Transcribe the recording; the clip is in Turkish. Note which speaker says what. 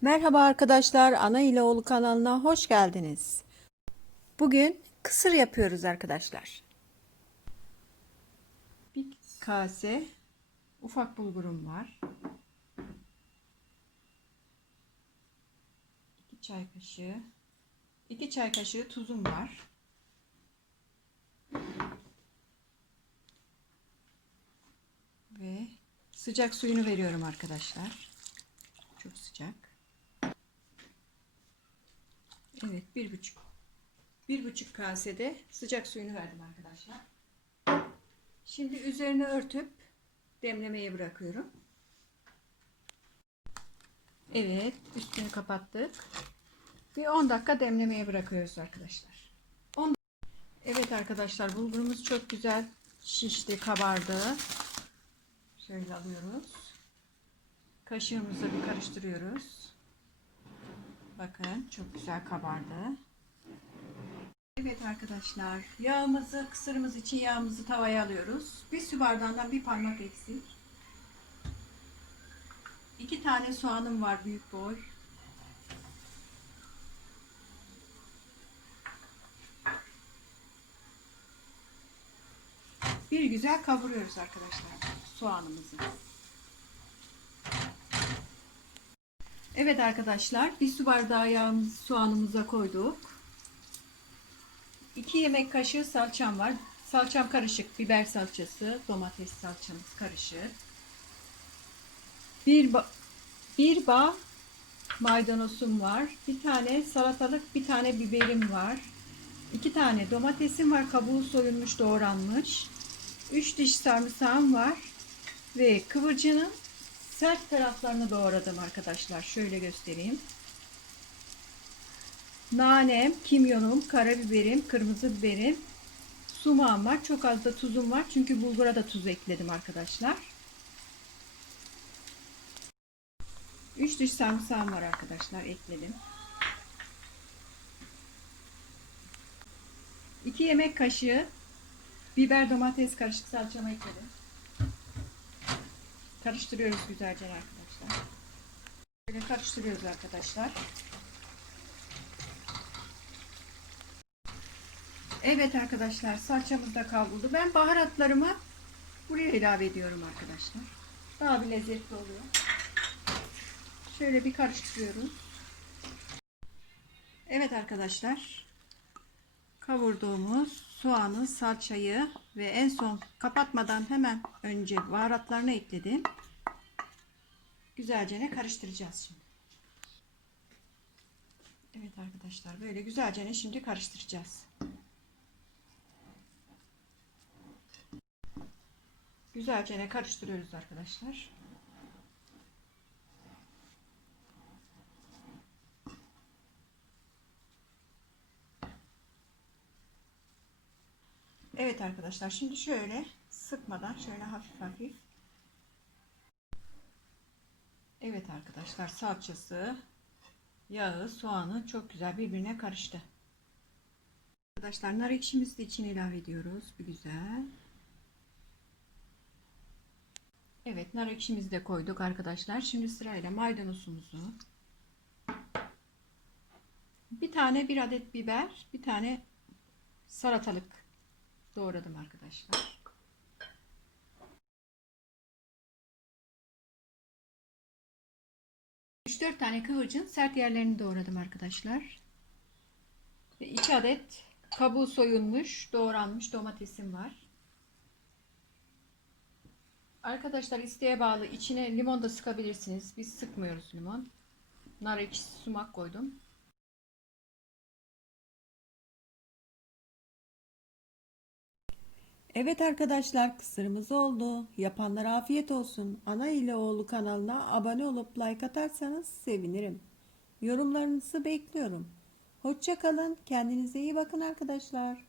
Speaker 1: Merhaba arkadaşlar, Ana ile Oğlu kanalına hoş geldiniz. Bugün kısır yapıyoruz arkadaşlar. Bir kase ufak bulgurum var. 2 çay kaşığı 2 çay kaşığı tuzum var. Ve sıcak suyunu veriyorum arkadaşlar. Çok sıcak. Evet bir buçuk. Bir buçuk kasede sıcak suyunu verdim arkadaşlar. Şimdi üzerine örtüp demlemeye bırakıyorum. Evet üstünü kapattık. Bir 10 dakika demlemeye bırakıyoruz arkadaşlar. 10 Evet arkadaşlar bulgurumuz çok güzel şişti kabardı. Şöyle alıyoruz. Kaşığımızla bir karıştırıyoruz. Bakın çok güzel kabardı. Evet arkadaşlar yağımızı kısırımız için yağımızı tavaya alıyoruz. Bir su bardağından bir parmak eksik. İki tane soğanım var büyük boy. Bir güzel kavuruyoruz arkadaşlar soğanımızı. Evet arkadaşlar bir su bardağı yağımızı soğanımıza koyduk. 2 yemek kaşığı salçam var. Salçam karışık. Biber salçası, domates salçamız karışık. Bir, ba bir bağ maydanozum var. Bir tane salatalık, bir tane biberim var. İki tane domatesim var. Kabuğu soyulmuş, doğranmış. 3 diş sarımsağım var. Ve kıvırcının sert taraflarını doğradım arkadaşlar. Şöyle göstereyim. Nanem, kimyonum, karabiberim, kırmızı biberim, sumağım var. Çok az da tuzum var. Çünkü bulgura da tuz ekledim arkadaşlar. 3 diş sarımsağım var arkadaşlar. Ekledim. 2 yemek kaşığı biber domates karışık salçamı ekledim. Karıştırıyoruz güzelce arkadaşlar. Böyle karıştırıyoruz arkadaşlar. Evet arkadaşlar salçamız da kavruldu. Ben baharatlarımı buraya ilave ediyorum arkadaşlar. Daha bir lezzetli oluyor. Şöyle bir karıştırıyoruz. Evet arkadaşlar. Kavurduğumuz soğanı, salçayı ve en son kapatmadan hemen önce baharatlarını ekledim. Güzelce ne karıştıracağız şimdi. Evet arkadaşlar böyle güzelce ne şimdi karıştıracağız. Güzelce ne karıştırıyoruz arkadaşlar. Evet arkadaşlar şimdi şöyle sıkmadan şöyle hafif hafif Evet arkadaşlar salçası yağı soğanı çok güzel birbirine karıştı. Arkadaşlar nar ekşimizi de içine ilave ediyoruz bir güzel. Evet nar ekşimizi de koyduk arkadaşlar. Şimdi sırayla maydanozumuzu bir tane bir adet biber bir tane salatalık doğradım arkadaşlar. Üç dört tane kıvırcın sert yerlerini doğradım arkadaşlar. Ve 2 adet kabuğu soyulmuş, doğranmış domatesim var. Arkadaşlar isteğe bağlı içine limon da sıkabilirsiniz. Biz sıkmıyoruz limon. Nar ekşisi sumak koydum. Evet arkadaşlar kısırımız oldu. Yapanlara afiyet olsun. Ana ile oğlu kanalına abone olup like atarsanız sevinirim. Yorumlarınızı bekliyorum. Hoşça kalın. Kendinize iyi bakın arkadaşlar.